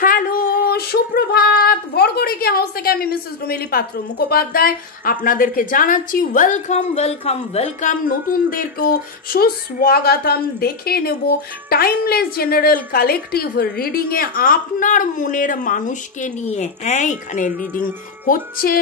Hello, সুপ্রভাত। ভরগড়িকে house থেকে আমি মিসেস রুমেলি পাত্র মুখোপাধ্যায় আপনাদেরকে জানাচ্ছি ওয়েলকাম ওয়েলকাম ওয়েলকাম। নতুনদেরকেও সুস্বাগতম। দেখে নেব timeless general collective reading a আপনার মনের মানুষকে নিয়ে। হ্যাঁ, এখানে রিডিং হচ্ছে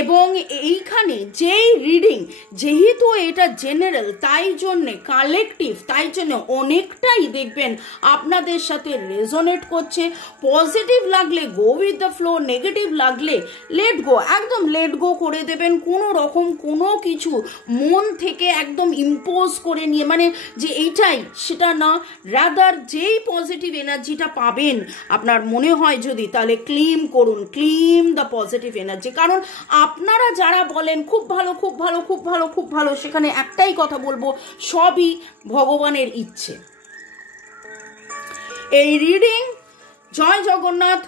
এবং এইখানে যেই রিডিং, যেহেতু এটা জেনারেল তাই জন্যে কালেকটিভ, তাই জন্য অনেকটাই দেখবেন আপনাদের সাথে রেজোনেট করছে। পজিটিভ লাগলে go with the flow, negative লাগলে লেট গো, একদম লেট গো করে দেবেন। কোনো রকম কোনো কিছু মন থেকে একদম ইম্পোজ করে নিয়ে মানে যে এইটাই সেটা না, রাদার যেই পজিটিভ এনার্জিটা পাবেন আপনার মনে হয় যদি, তাহলে ক্লেম করুন, ক্লেম দ্য পজিটিভ এনার্জি। কারণ আপনারা যারা বলেন খুব ভালো খুব ভালো খুব ভালো খুব ভালো, সেখানে একটাই কথা বলবো, সবই ভগবানের ইচ্ছে। এই রিডিং জয় জগন্নাথ,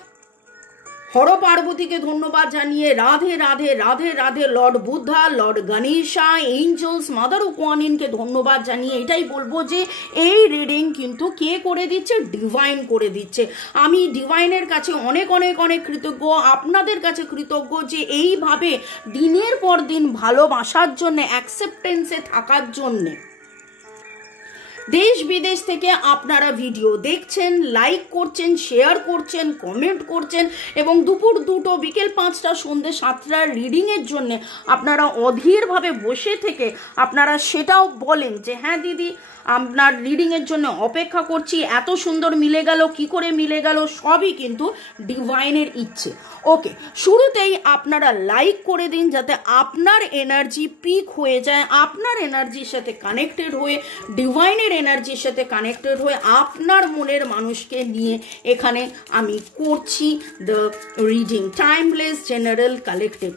হর পার্বতীকে ধন্যবাদ জানিয়ে Radhe Radhe Radhe Radhe, lord Buddha, lord Ganesha, angels, mother কোয়ানিনকে ধন্যবাদ জানিয়ে এটাই বলবো যে এই রিডিং কিন্তু কে করে দিচ্ছে? ডিভাইন করে দিচ্ছে। আমি ডিভাইনের কাছে অনেক অনেক অনেক কৃতজ্ঞ, আপনাদের কাছে কৃতজ্ঞ যে এইভাবে দিনের পর দিন ভালোবাসার জন্যে, অ্যাকসেপ্টেন্সে থাকার জন্যে দেশ বিদেশ থেকে আপনারা ভিডিও দেখছেন, লাইক করছেন, শেয়ার করছেন, কমেন্ট করছেন এবং দুপুর 2টো, বিকেল 5টা, সন্ধ্যে 7টার রিডিংয়ের জন্য আপনারা অধীরভাবে বসে থেকে আপনারা সেটাও বলেন যে হ্যাঁ দিদি আপনার রিডিংয়ের জন্য অপেক্ষা করছি, এত সুন্দর মিলে গেল, কি করে মিলে গেল, সবই কিন্তু ডিভাইনের ইচ্ছে। ওকে, শুরুতেই আপনারা লাইক করে দিন যাতে আপনার এনার্জি পিক হয়ে যায়, আপনার এনার্জির সাথে কানেক্টেড হয়ে, ডিভাইনের এনার্জির সাথে কানেক্টেড হয়ে আপনার মনের মানুষকে নিয়ে এখানে আমি করছি the reading timeless general collective.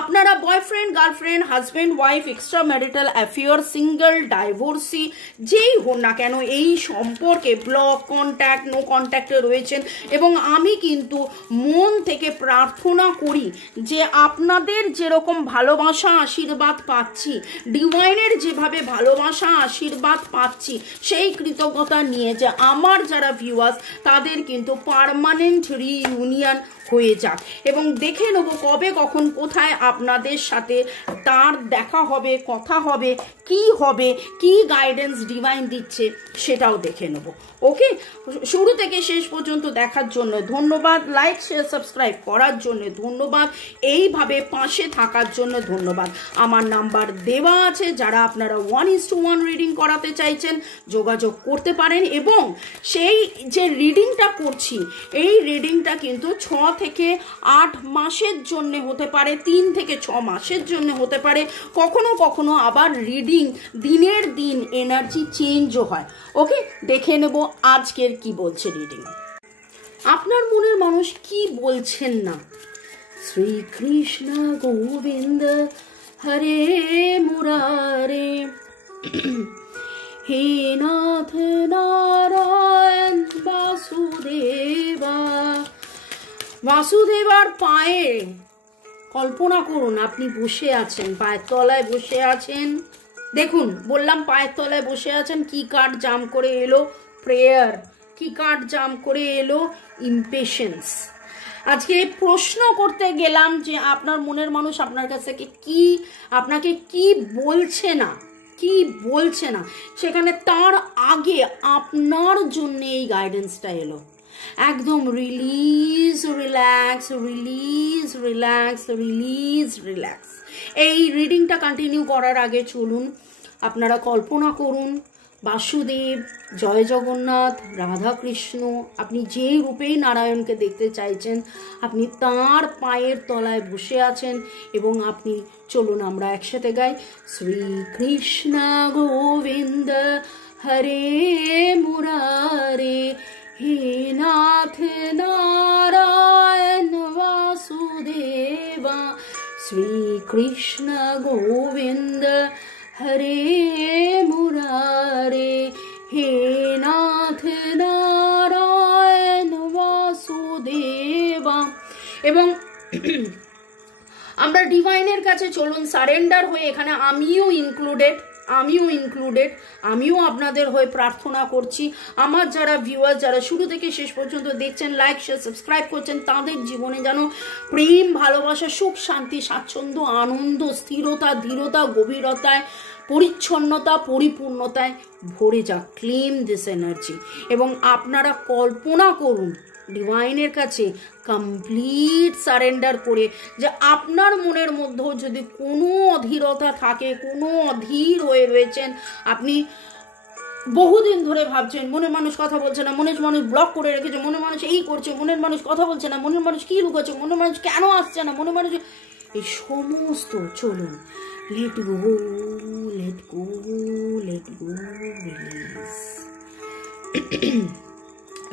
আপনারা boyfriend, girlfriend, husband, wife, extra marital affair, single, divorcee, যেই হন না কেন এই সম্পর্কে ব্লক, কন্ট্যাক্ট, নো কন্ট্যাক্টে রয়েছেন এবং আমি কিন্তু মন থেকে প্রার্থনা করি যে আপনাদের যেরকম ভালোবাসা আশীর্বাদ পাচ্ছি, ডিভাইনের যেভাবে ভালোবাসা আশীর্বাদ পাচ্ছি, সেই কৃতজ্ঞতা নিয়ে যে আমার যারা ভিউয়ার্স তাদের কিন্তু পার্মানেন্ট রিইউনিয়ন হয়ে যাক এবং দেখে নেব কবে কখন কোথায় আপনাদের সাথে তার দেখা হবে, কথা হবে, কি হবে, কি গাইডেন্স ডিভাইন দিচ্ছে সেটাও দেখে নেব। ওকে, শুরু থেকে শেষ পর্যন্ত দেখার জন্য ধন্যবাদ, লাইক শেয়ার সাবস্ক্রাইব করার জন্য ধন্যবাদ, এইভাবে পাশে থাকার জন্য ধন্যবাদ। আমার নাম্বার দেওয়া আছে, যারা আপনারা 1:1 রিডিং করাতে চাইছেন যোগাযোগ করতে পারেন এবং সেই যে রিডিংটা করছি এই রিডিংটা কিন্তু 6 থেকে 8 মাসের জন্য হতে পারে, 3 থেকে 6 মাসের জন্য হতে পারে, কখনো কখনো আবার রিডিং দিনের দিন এনার্জি চেঞ্জও হয়। ওকে, দেখে নেব আজকের কি বলছে রিডিং। আপনার মনের মানুষ কি বলছেন না? শ্রীকৃষ্ণ গোবিন্দ হরে মুরারে, হে নাথ নারায়ণ বাসুদেবা। বাসুদেবার পায়ে কল্পনা করুন আপনি বসে আছেন, পায়ের তলায় বসে আছেন। দেখুন, বললাম পায়ের তলায় বসে আছেন। কি কার্ড জাম করে এলো? প্রেয়ার। কি কার্ড জাম করে এলো? ইমপেশেন্স। আজকে প্রশ্ন করতে গেলাম যে আপনার মনের মানুষ আপনার কাছ থেকে কি, আপনাকে কি বলছে না, কি বলছে না, সেখানে তার আগে আপনার জন্য এই গাইডেন্সটা এলো। একদম release, relax, release, relax, release, relax. এই রিডিংটা কন্টিনিউ করার আগে চলুন আপনারা কল্পনা করুন বাসুদেব, জয় জগন্নাথ, রাধা কৃষ্ণ, আপনি যে রূপেই নারায়ণকে দেখতে চাইছেন আপনি তাঁর পায়ের তলায় বসে আছেন এবং আপনি, চলুন আমরা একসাথে গাই, শ্রীকৃষ্ণ গোবিন্দ হরে মুরারে, হে নাথ নারায়ণ বাসুদেবা, শ্রীকৃষ্ণ গোবিন্দ হরে মুরারে, হে নাথ নারায়ণ বাসুদেবা। এবং আমরা ডিভাইনের কাছে চলুন সারেন্ডার হয়ে, এখানে আমিও ইনক্লুডেড, আমিও ইনক্লুডেড, আমিও আপনাদের হয়ে প্রার্থনা করছি। আমার যারা ভিউয়ার, যারা শুরু থেকে শেষ পর্যন্ত দেখছেন, লাইক শেয়ার সাবস্ক্রাইব করছেন, তাদের জীবনে যেন প্রেম, ভালোবাসা, সুখ, শান্তি, স্বাচ্ছন্দ্য, আনন্দ, স্থিরতা, দৃঢ়তা, গভীরতায়, পরিচ্ছন্নতা, পরিপূর্ণতায় ভরে যাক। Claim this energy. এবং আপনারা কল্পনা করুন ডিভাইনের কাছে কমপ্লিট সারেন্ডার করে যে আপনার মনের মধ্যেও যদি কোনো অধীরতা থাকে, কোনো অধীর হয়ে রয়েছেন, আপনি বহুদিন ধরে ভাবছেন মনের মানুষ কথা বলছে না, মনের মানুষ ব্লক করে রেখেছে, মনের মানুষ এই করছে, মনের মানুষ কথা বলছে না, মনের মানুষ কি লুকাচ্ছে, মনের মানুষ কেন আসছে না, মনের মানুষ, এই সমস্ত চলুন let go, let go, let go,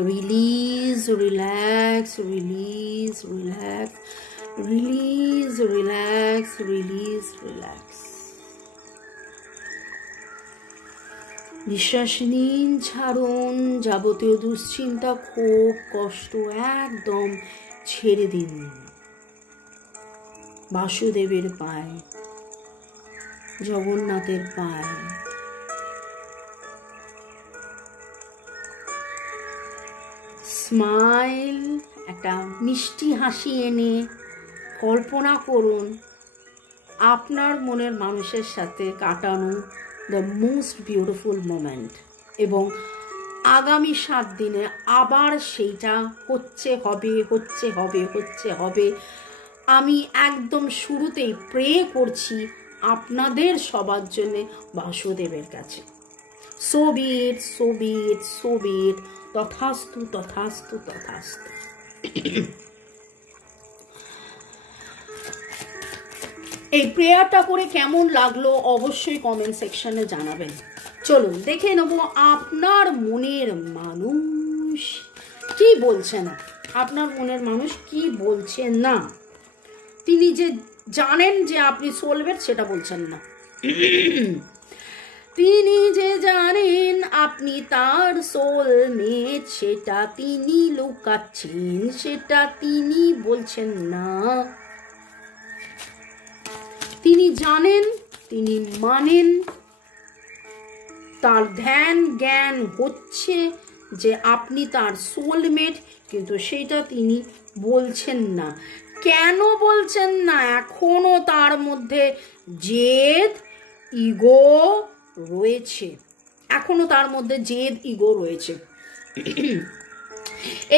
release, relax, release, relax, release, relax, release, relax. নিঃশ্বাস নিন, ছাড়ুন, যাবতীয় দুশ্চিন্তা, ক্ষোভ, কষ্ট একদম ছেড়ে দিন। বাসুদেবের পায়ে, জগন্নাথের পায়ে স্মাইল, একটা মিষ্টি হাসি এনে কল্পনা করুন আপনার মনের মানুষের সাথে কাটানো দ্য মোস্ট বিউটিফুল মোমেন্ট। এবং আগামী 7 দিনে আবার সেইটা হচ্ছে হবে, হচ্ছে হবে, হচ্ছে হবে। আমি একদম শুরুতেই প্রে করছি আপনাদের সবার জন্য বাসুদেবের কাছে। সো বি ইট, সো বি ইট, সো বি ইট, তথাস্তু, তথাস্তু, তথাস্তু। এই প্রেয়ারটা করে কেমন লাগলো অবশ্যই কমেন্ট সেকশনে জানাবেন। চলুন দেখে নেব আপনার মনের মানুষ কি বলছে না, আপনার মনের মানুষ কি বলছে না। তিনি যে জানেন যে আপনি সোলমেট সেটা বলছেন না, তিনি যে জানেন আপনি তার সোলমেট সেটা তিনি লুকাচ্ছেন, সেটা তিনি বলছেন না। তিনি জানেন, তিনি মানেন, তার ধ্যান জ্ঞান হচ্ছে যে আপনি তার সোলমেট, কিন্তু সেটা তিনি বলছেন না। কেন বলছেন না? এখনো তার মধ্যে জেদ, ইগো রয়েছে, এখনো তার মধ্যে জেদ, ইগো রয়েছে।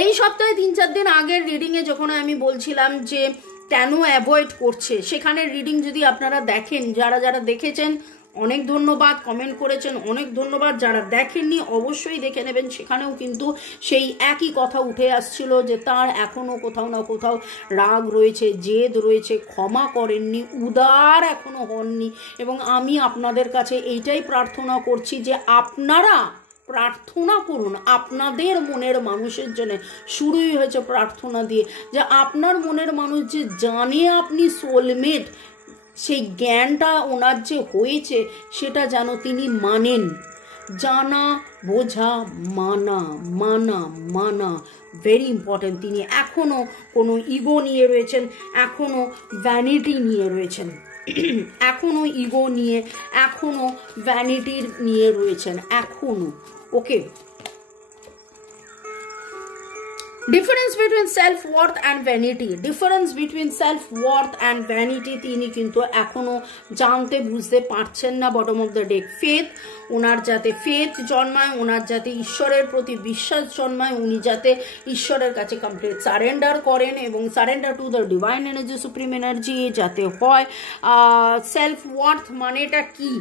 এই সপ্তাহে 3-4 দিন আগের রিডিংয়ে যখন আমি বলছিলাম যে কেন অ্যাভয়েড করছে, সেখানে রিডিং যদি আপনারা দেখেন, যারা যারা দেখেছেন অনেক ধন্যবাদ, কমেন্ট করেছেন অনেক ধন্যবাদ, যারা দেখেননি অবশ্যই দেখে নেবেন। সেখানেও কিন্তু সেই একই কথা উঠে আসছিল যে তার এখনো কোথাও না কোথাও রাগ রয়েছে, জেদ রয়েছে, ক্ষমা করেননি, উদার এখনো হননি। এবং আমি আপনাদের কাছে এইটাই প্রার্থনা করছি যে আপনারা প্রার্থনা করুন আপনাদের মনের মানুষের জন্য। শুরুই হয়েছে প্রার্থনা দিয়ে যে আপনার মনের মানুষ যে জানে আপনি সোলমেট, সেই জ্ঞানটা ওনার যে হয়েছে সেটা যেন তিনি মানেন। জানা, বোঝা, মানা, মানা, মানা ভেরি ইম্পর্টেন্ট। তিনি এখনো কোনো ইগো নিয়ে রয়েছেন, এখনো ভ্যানিটি নিয়ে রয়েছেন, এখনো ইগো নিয়ে, এখনো ভ্যানিটির নিয়ে রয়েছেন, এখনো। Okay, difference between self worth and vanity, difference between self worth and vanity তিনি কিন্তু এখনো জানতে বুঝতে পারছেন না। Bottom of the deck faith, ওনার যাতে ফেথ জন্মায়, ওনার যাতে ঈশ্বরের প্রতি বিশ্বাস জন্মায়, উনি যাতে ঈশ্বরের কাছে কমপ্লিট সারেন্ডার করেন এবং surrender to the divine energy, supreme energy যাতে হয়। সেলফ ওয়ার্থ মানেটা কি?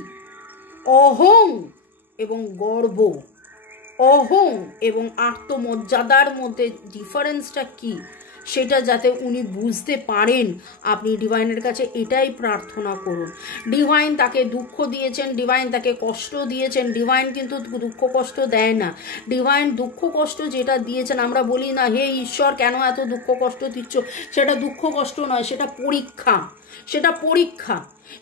অহং এবং গর্ব, অহং এবং আত্মমর্যাদার মধ্যে ডিফারেন্সটা কি সেটা যাতে উনি বুঝতে পারেন, আপনি ডিভাইনের কাছে এটাই প্রার্থনা করুন। ডিভাইন তাকে দুঃখ দিয়েছেন, ডিভাইন তাকে কষ্ট দিয়েছেন, ডিভাইন কিন্তু দুঃখ কষ্ট দেয় না। ডিভাইন দুঃখ কষ্ট যেটা দিয়েছেন, আমরা বলি না হে ঈশ্বর কেন এত দুঃখ কষ্ট দিচ্ছ, সেটা দুঃখ কষ্ট নয়, সেটা পরীক্ষা, সেটা পরীক্ষা।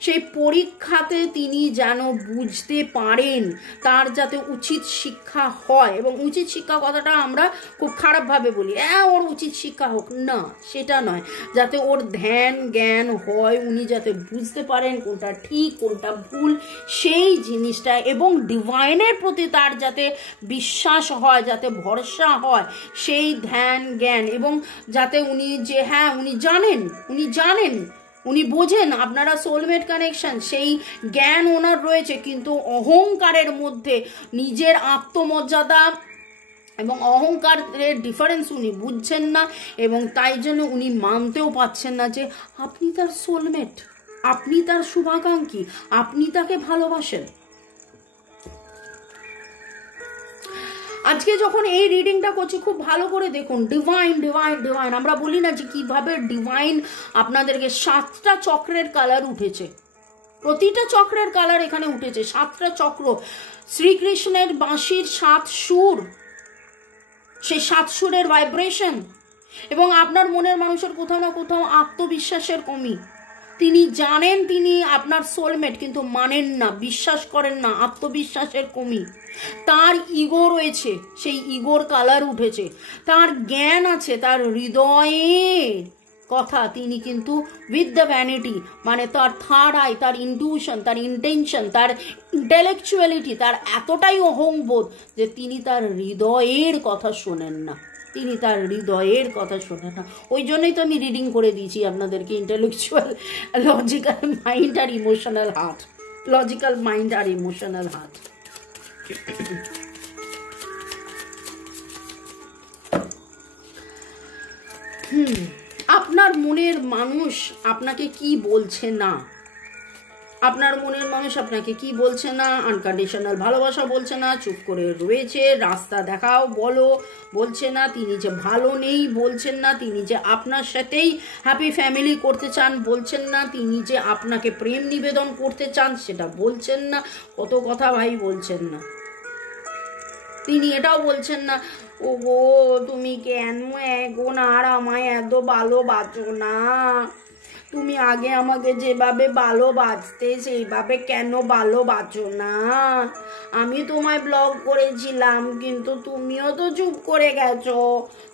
সেই পরীক্ষাতে তিনি যেন বুঝতে পারেন, তার যাতে উচিত শিক্ষা হয়। এবং উচিত শিক্ষা কথাটা আমরা খুব খারাপভাবে বলি, ওর উচিত শিক্ষা হোক, না সেটা নয়, যাতে ওর ধ্যান জ্ঞান হয়, উনি যাতে বুঝতে পারেন কোনটা ঠিক কোনটা ভুল সেই জিনিসটা, এবং ডিভাইনের প্রতি তার যাতে বিশ্বাস হয়, যাতে ভরসা হয়, সেই ধ্যান জ্ঞান, এবং যাতে উনি যে উনি জানেন উনি বোঝেন আপনারা সোলমেট কানেকশন, সেই জ্ঞান ওনার রয়েছে, কিন্তু অহংকারের মধ্যে নিজের আত্মমর্যাদা এবং অহংকারের ডিফারেন্স উনি বুঝছেন না, এবং তাই জন্য উনি মানতেও পাচ্ছেন না যে আপনি তার সোলমেট, আপনি তার শুভাকাঙ্ক্ষী, আপনি তাকে ভালোবাসেন। আজকে যখন এই রিডিংটা করছি খুব ভালো করে দেখুন, ডিভাইন ডিভাইন ডিভাইন, আমরা বলি না যে কিভাবে ডিভাইন আপনাদেরকে 7টা চক্রের কালার উঠেছে, প্রতিটা চক্রের কালার এখানে উঠেছে, 7টা চক্র, শ্রীকৃষ্ণের বাঁশির 7 সুর, সেই 7 সুরের ভাইব্রেশন, এবং আপনার মনের মানুষের কোথাও না কোথাও আত্মবিশ্বাসের কমি, তিনি জানেন তিনি আপনার সোলমেট কিন্তু মানেন না, বিশ্বাস করেন না, আত্মবিশ্বাসের কমি, তার ইগো রয়েছে, সেই ইগোর কালার উঠেছে, তার জ্ঞান আছে, তার হৃদয়ে কথা, তিনি কিন্তু উইথ দ্য ভ্যানিটি, মানে তার থার্ড আই, তার ইনটিউশন, তার ইন্টেনশন, তার ইন্টেলেকচুয়ালিটি, তার এতটাই অহংবোধ যে তিনি তার হৃদয়ের কথা শোনেন না, তিনি তার হৃদয়ের কথা শোনেন না। ওই জন্যই তো আমি রিডিং করে দিয়েছি আপনাদেরকে ইন্টেলেকচুয়াল, লজিক্যাল মাইন্ড আর ইমোশনাল হার্ট, লজিক্যাল মাইন্ড আর ইমোশনাল হার্ট। আপনার মনের মানুষ আপনাকে কি বলছে না, আপনার মনের মানুষ আপনাকে কি বলছে না, আনকন্ডিশনাল ভালোবাসা বলছে না, চুপ করে রয়েছে, রাস্তা দেখাও বলো বলছে না, তিনি যে ভালো নেই বলছেন না, তিনি যে আপনার সাথেই হ্যাপি ফ্যামিলি করতে চান বলছেন না, তিনি যে আপনাকে প্রেম নিবেদন করতে চান সেটা বলছেন না, কত কথা ভাই বলছেন না। তিনি এটাও বলছেন না, ও গো তুমি কেন এখন আর আমায় এত ভালোবাসো না, তুমি আগে আমাকে যেভাবে ভালোবাসতে সেইভাবে কেন ভালোবাসো না, আমি তোমায় ব্লক করেছিলাম কিন্তু তুমিও তো চুপ করে গেছো,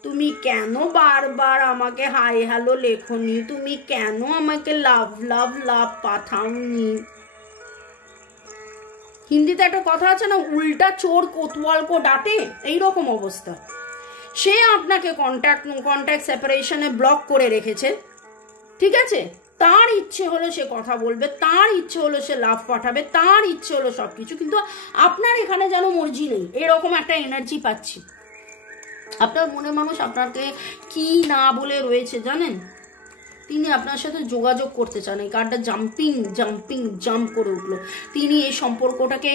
তুমি কেন বারবার আমাকে হাই হ্যালো লেখনি, তুমি কেন আমাকে লাভ লাভ লাভ পাঠাওনি। হিন্দিতে একটা কথা আছে না, উল্টা চোর কোতোয়াল কো ডাঁটে, এইরকম অবস্থা। সে আপনাকে কন্ট্যাক্ট সেপারেশনে ব্লক করে রেখেছে, ঠিক আছে, তার ইচ্ছে হলো সে কথা বলবে, তার ইচ্ছে হলো সে লাভ পাঠাবে, তার ইচ্ছে হলো সবকিছু, কিন্তু আপনার এখানে যেন মর্জি নেই, এরকম একটা এনার্জি পাচ্ছি। আপনার মনের মানুষ আপনাকে কি না বলে রয়েছে জানেন, তিনি আপনার সাথে যোগাযোগ করতে চান, এই কার্ডটা জাম্প করে উঠলো, তিনি এই সম্পর্কটাকে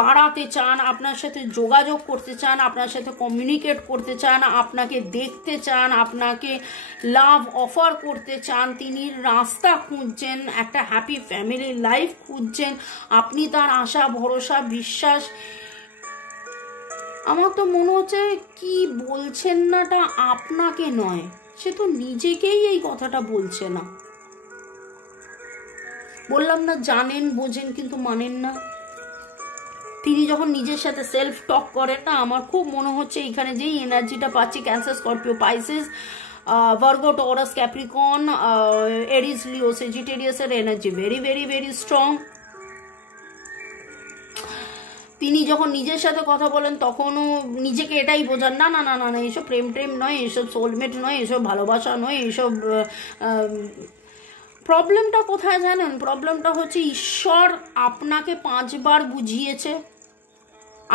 বাড়াতে চান, আপনার সাথে যোগাযোগ করতে চান, আপনার সাথে কমিউনিকেট করতে চান, আপনাকে দেখতে চান, আপনাকে লাভ অফার করতে চান, তিনি রাস্তা খুঁজছেন, একটা হ্যাপি ফ্যামিলি লাইফ খুঁজছেন, আপনি তার আশা ভরসা বিশ্বাস। আমার তো মনে হচ্ছে কি বলছেন নাটা আপনাকে নয়, সে তো নিজেকেই এই কথাটা বলছে না। বললাম না জানেন বোঝেন কিন্তু মানেন না। তিনি যখন নিজের সাথে সেলফ টক করেন না, আমার খুব মনে হচ্ছে এখানে যেই এনার্জিটা পাচ্ছি, Cancer Scorpio Pisces Virgo Taurus Capricorn Aries Leo সেজিটেরিয়াসের energy very very very strong. তিনি যখন নিজের সাথে কথা বলেন তখনও নিজেকে এটাই বোঝান, না না না না না এসব প্রেম টেম নয়, এসব সোলমেট নয়, এসব ভালোবাসা নয়, এসব। প্রবলেমটা কোথায় জানেন, প্রবলেমটা হচ্ছে ঈশ্বর আপনাকে 5 বার বুঝিয়েছে,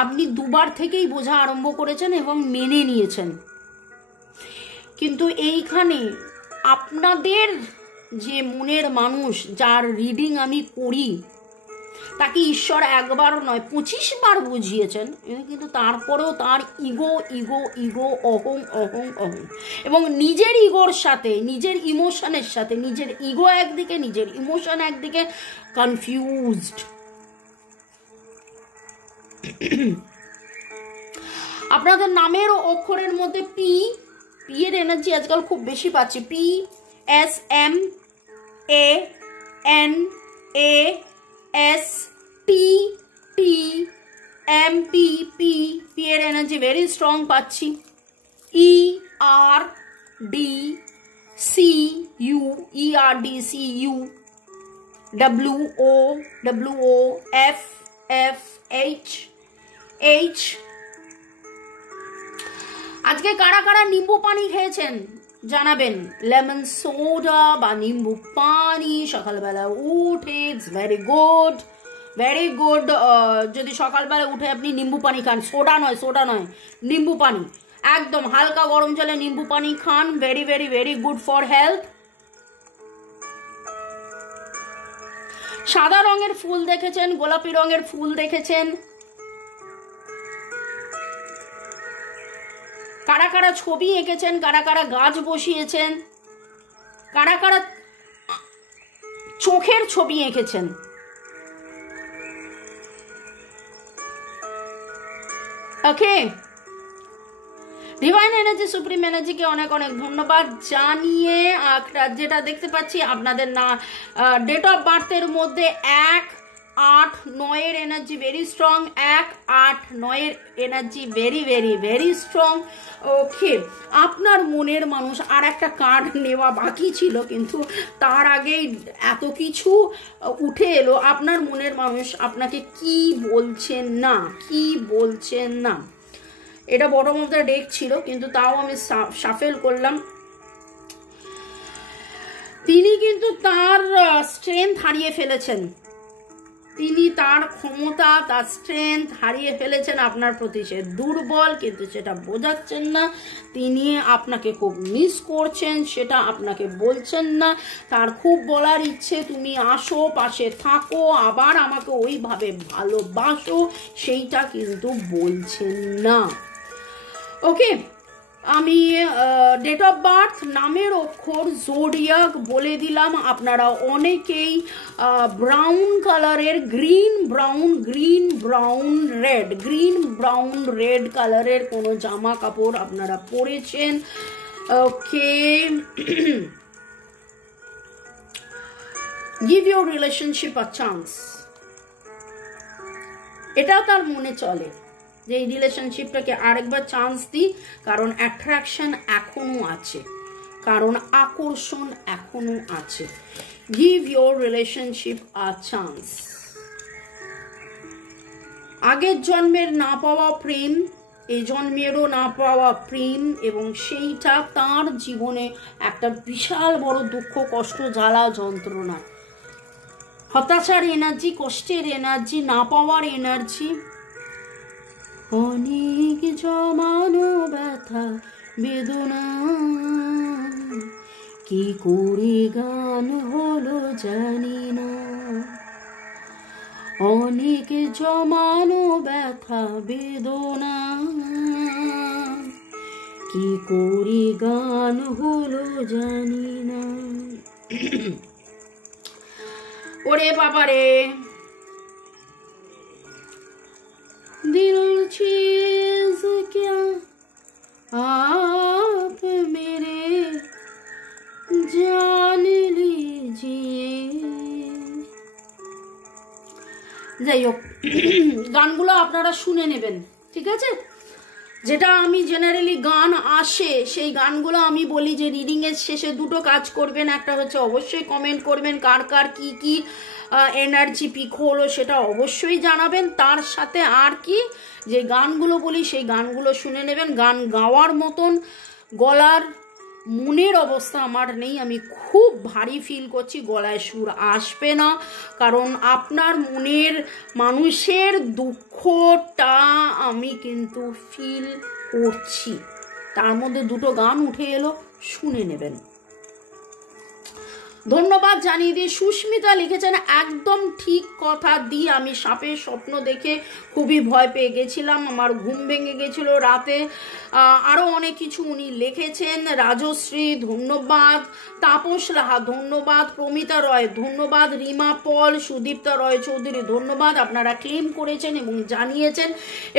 আপনি 2 বার থেকেই বোঝা আরম্ভ করেছেন এবং মেনে নিয়েছেন, কিন্তু এইখানে আপনাদের যে মনের মানুষ যার রিডিং আমি করি তাকে ঈশ্বর 1 বার নয় 25 বার বুঝিয়েছেন, কিন্তু তারপরেও তার ইগো অহং এবং নিজের ইগোর সাথে, নিজের ইমোশনের সাথে, নিজের ইগো একদিকে, নিজের ইমোশন একদিকে, কনফিউজড। আপনাদের নামের অক্ষরের মধ্যে পি এর এনার্জি আজকাল খুব বেশি পাচ্ছি, PSMA NASTTMPP P এর এনার্জি ভেরি স্ট্রং পাচ্ছি। ERDCU WOFH আজকে কারা কারা নিম্বু পানি খেয়েছেন জানাবেন। লেমন সোডা বা নিম্বু পানি সকালবেলা উঠে, it's very good, very good. যদি সকালবেলা উঠে আপনি নিম্বু পানি খান, সোডা নয়, নিম্বু পানি, একদম হালকা গরম জলে নিম্বু পানি খান, very very very good for health. সাদা রঙের ফুল দেখেছেন, গোলাপি রঙের ফুল দেখেছেন, কারা কারা ছবি এঁকেছেন, কারা কারা গাছ বসিয়েছেন, কারা কারা চোখের ছবি এঁকেছেন। ওকে, ডিভাইন এনার্জি, সুপ্রিম এনার্জিকে অনেক অনেক ধন্যবাদ জানিয়ে যেটা দেখতে পাচ্ছি আপনাদের না ডেট অফ বার্থের মধ্যে 1-8-9 energy very strong, 1-8-9 energy very very very strong. Okay, আপনার মনের মানুষ, আর একটা কার্ড নেওয়া বাকি ছিল কিন্তু তার আগেই এত কিছু উঠে এলো। আপনার মনের মানুষ আপনাকে কি বলছেন না, এটা বটম অফ দ্য ডেক ছিল কিন্তু তাও আমি শাফেল করলাম। তিনি কিন্তু তার স্ট্রেংথ হারিয়ে ফেলেছেন, তিনি তার ক্ষমতা, তার স্ট্রেংথ হারিয়ে ফেলেছেন আপনার প্রতি। সে দুর্বল কিন্তু সেটা বোঝাচ্ছেন না, তিনি আপনাকে খুব মিস করছেন সেটা আপনাকে বলছেন না। তার খুব বলার ইচ্ছে তুমি আসো, পাশে থাকো, আবার আমাকে ওইভাবে ভালোবাসো, সেইটা কিন্তু বলছেন না। ওকে, আমি ডেট অফ বার্থ, নামের অক্ষর, জোডিয়াক বলে দিলাম। আপনারা অনেকেই ব্রাউন কালারের, গ্রিন ব্রাউন রেড কালারের কোনো জামা কাপড় আপনারা পরেছেন। Okay, give your relationship a chance, এটাও তার মনে চলে যে এই রিলেশনশিপটাকে আরেকবার চান্স দিই, কারণ অ্যাট্রাকশন এখনো আছে, কারণ আকর্ষণ এখনো আছে। Give your relationship a chance. আগের জন্মের না পাওয়া প্রেম, এই জন্মেরও না পাওয়া প্রেম, এবং সেইটা তার জীবনে একটা বিশাল বড় দুঃখ, কষ্ট, জ্বালা, যন্ত্রণা, হতাশার এনার্জি, কষ্টের এনার্জি, না পাওয়ার এনার্জি, অনেক জমানো ব্যথা বেদনা, কি করে গান হলো জানি না, অনেক জমানো ব্যথা বেদনা, কি করে গান হলো জানি না। ওরে বাবারে, दिल चीज क्या आप मेरे जान लीजिए। যাই হোক, গানগুলো আপনারা শুনে নেবেন, ঠিক আছে? যেটা আমি জেনারেলি গান আসে সেই গানগুলো আমি বলি যে রিডিং এর শেষে দুটো কাজ করবেন। একটা হচ্ছে অবশ্যই কমেন্ট করবেন কার কার কি কি এনার্জি পিক হলো সেটা অবশ্যই জানাবেন। তার সাথে আর কি, যে গানগুলো বলি সেই গানগুলো শুনে নেবেন। গান গাওয়ার মতন গলার মনের অবস্থা আমার নেই, আমি খুব ভারী ফিল করছি, গলায় সুর আসবে না, কারণ আপনার মনের মানুষের দুঃখটা আমি কিন্তু ফিল করছি। তার মধ্যে দুটো গান উঠে এলো, শুনে নেবেন। ধন্যবাদ জানিয়ে দিয়ে সুস্মিতা লিখেছেন একদম ঠিক কথা দি, আমি সাপের স্বপ্ন দেখে খুবই ভয় পেয়ে গেছিলাম, আমার ঘুম ভেঙে গেছিল রাতে। আরও অনেক কিছু উনি লিখেছেন। রাজশ্রী ধন্যবাদ, তাপস লাহা ধন্যবাদ, প্রমিতা রয় ধন্যবাদ, রিমা পল, সুদীপ্তা রয় চৌধুরী ধন্যবাদ। আপনারা ক্লেম করেছেন এবং জানিয়েছেন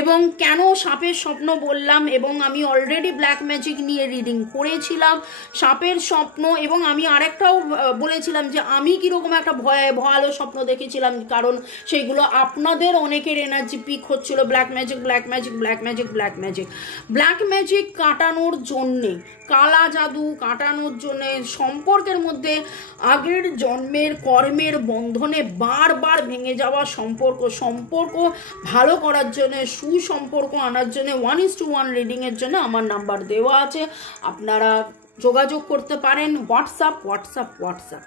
এবং কেন সাপের স্বপ্ন বললাম, এবং আমি অলরেডি ব্ল্যাক ম্যাজিক নিয়ে রিডিং করেছিলাম সাপের স্বপ্ন, এবং আমি আরেকটাও বলেছিলাম যে আমি কীরকম একটা ভয়ালো স্বপ্ন দেখেছিলাম, কারণ সেইগুলো আপনাদের অনেকের এনার্জি পিক হচ্ছিল। Black magic, black magic, black magic, black magic, black magic কাটানোর জন্যে, কালা জাদু কাটানোর জন্যে, সম্পর্কের মধ্যে আগের জন্মের কর্মের বন্ধনে বারবার ভেঙে যাওয়া সম্পর্ক ভালো করার জন্য, সুসম্পর্ক আনার জন্য 1:1 রিডিংয়ের জন্য আমার নাম্বার দেওয়া আছে, আপনারা যোগাযোগ করতে পারেন। WhatsApp.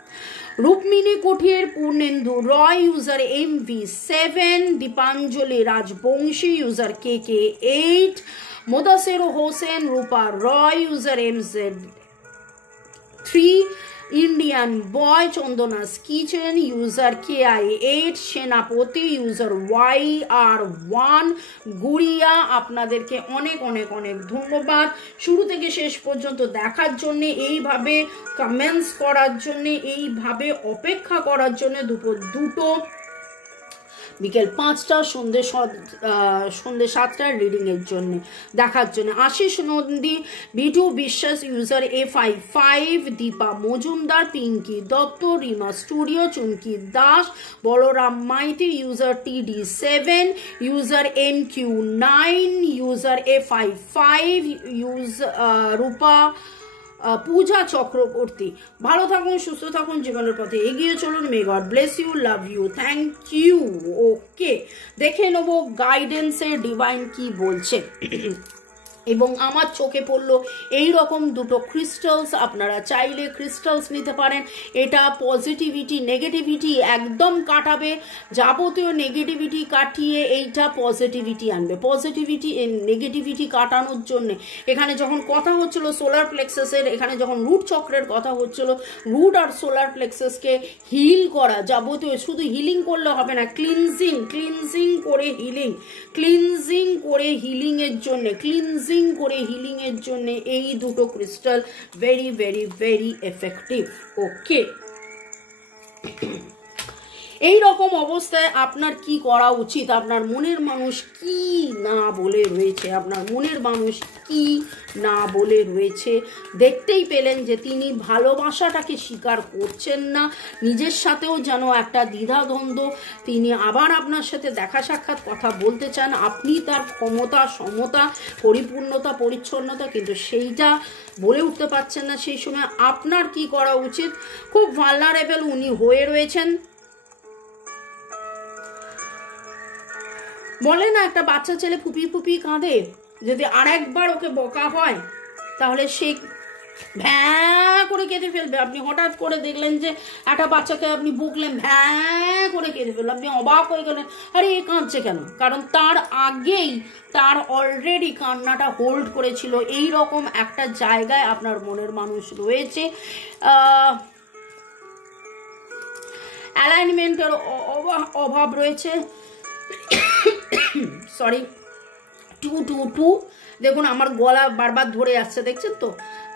Rukmini Kutir, Purnendu Roy, user MV7, Dipanjali Rajbanshi, user KK8, Modaser Hossain, Rupa Roy, user MZ3, Indian boy, Chandana's kitchen, user KI8, Senapati, user YR1, গুড়িয়া। আপনাদেরকে অনেক অনেক অনেক ধন্যবাদ শুরু থেকে শেষ পর্যন্ত দেখার জন্য, এইভাবে কমেন্টস করার জন্য, এইভাবে অপেক্ষা করার জন্য। দুপুর 2টো, বিকেল 5টা, সন্ধ্যে 7টার রিডিংয়ের জন্য, দেখার জন্য। Ashis Nandi, Bitu Biswas, user A55, Dipa Majumdar, Pinki Dutta, Rima studio, Chumki Das, Balaram Maity, user TD7, user MQ9, user A55, Rupa, Puja Chakraborty. ভালো থাকুন, সুস্থ থাকুন, জীবনের পথে এগিয়ে চলুন। May God bless you, love you, thank you. Okay, দেখে নেবো গাইডেন্সের ডিভাইন কি বলছে। এবং আমার চোখে পড়লো এই রকম দুটো ক্রিস্টালস। আপনারা চাইলে ক্রিস্টালস নিতে পারেন। এটা পজিটিভিটি নেগেটিভিটি একদম কাটাবে, যাবতীয় নেগেটিভিটি কাটিয়ে এইটা পজিটিভিটি আনবে। পজিটিভিটি নেগেটিভিটি কাটানোর জন্যে এখানে যখন কথা হচ্ছিল সোলার প্লেক্সাসের, এখানে যখন রুট চক্রের কথা হচ্ছিল, রুট আর সোলার প্লেক্সাসকে হিল করা, যাবতীয় শুধু হিলিং করলে হবে না, ক্লিনজিং করে হিলিং, ক্লিনজিং করে হিলিংয়ের জন্যে, হিলিংয়ের জন্য এই দুটো crystal very very very effective. Okay, এই রকম অবস্থায় আপনার কি করা উচিত? আপনার মনের মানুষ কি না বলে রয়েছে, আপনার মনের মানুষ কি না বলে রয়েছে দেখতেই পেলেন যে তিনি ভালোবাসাটাকে স্বীকার করছেন না, নিজের সাথেও যেন একটা দ্বিধাদ্বন্দ্ব, তিনি আবার আপনার সাথে দেখা সাক্ষাৎ কথা বলতে চান, আপনি তার ক্ষমতা, সমতা, পরিপূর্ণতা, পরিচ্ছন্নতা, কিন্তু সেইটা বলে উঠতে পারছেন না। সেই সময় আপনার কি করা উচিত? খুব ভালনারেবল উনি হয়ে রয়েছেন। বলে না একটা বাচ্চা ছেলে ফুপি কাঁদে, যদি আর একবার ওকে বকা হয় তাহলে সে ভ্যাঁ করে কেঁদে ফেলবে। আপনি হঠাৎ করে দেখলেন যে একটা বাচ্চাকে আপনি বকলেন, ভ্যাঁ করে কেঁদে ফেলবে, আপনি অবাক হয়ে গেলেন, আরে এ কাঁদছে কেন? কারণ তার আগেই তার অলরেডি কান্নাটা হোল্ড করেছিল। এই রকম একটা জায়গায় আপনার মনের মানুষ রয়েছে। অ্যালাইনমেন্টের অভাব রয়েছে। সরি, 222 দেখুন আমার গলা বারবার ধরে আসছে, দেখছেন তো?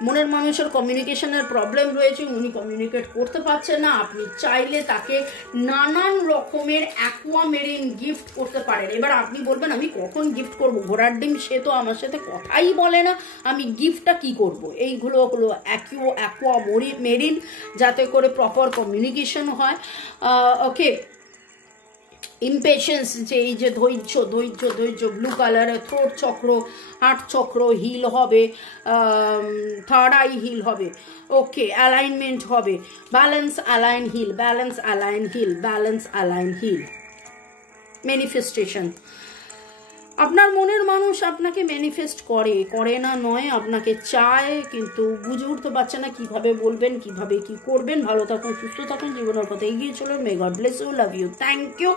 মনের মানুষের কমিউনিকেশনের প্রবলেম রয়েছে, উনি কমিউনিকেট করতে পারছেন না। আপনি চাইলে তাকে নানান রকমের অ্যাকুয়ামেরিন গিফট করতে পারেন। এবার আপনি বলবেন আমি কখন গিফট করব? ঘোড়ার ডিম, সে তো আমার সাথে কথাই বলে না, আমি গিফটটা কি করব? এইগুলো হলো অ্যাকুয়ামেরিন, যাতে করে প্রপার কমিউনিকেশন হয়। ওকে, ইমপেশেন্স, যে এই যে ধৈর্য, ব্লু কালারের থ্রোট চক্র, হার্ট চক্র হিল হবে, থার্ড আই হিল হবে। ওকে, অ্যালাইনমেন্ট হবে, balance align heal, balance align heal, balance align heal. Manifestation, আপনার মনের মানুষ আপনাকে ম্যানিফেস্ট করে না নয়, আপনাকে চায়, কিন্তু বুঝে উঠতে পারছে না কিভাবে বলবেন, কিভাবে কি করবেন। ভালো থাকুন, সুস্থ থাকুন, জীবনের পথে এগিয়ে চলুন। May God bless you, love you, thank you.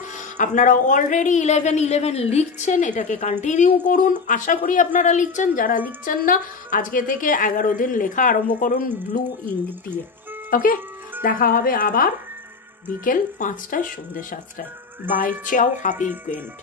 আপনারা অলরেডি 11 লিখছেন, এটাকে কন্টিনিউ করুন। আশা করি আপনারা লিখছেন। যারা লিখছেন না, আজকে থেকে 11 দিন লেখা আরম্ভ করুন ব্লু ইঙ্ক দিয়ে। ওকে, দেখা হবে আবার বিকেল 5টায়, সন্ধ্যে 7টায়। বাই, চাও, হ্যাপি উইকেন্ড।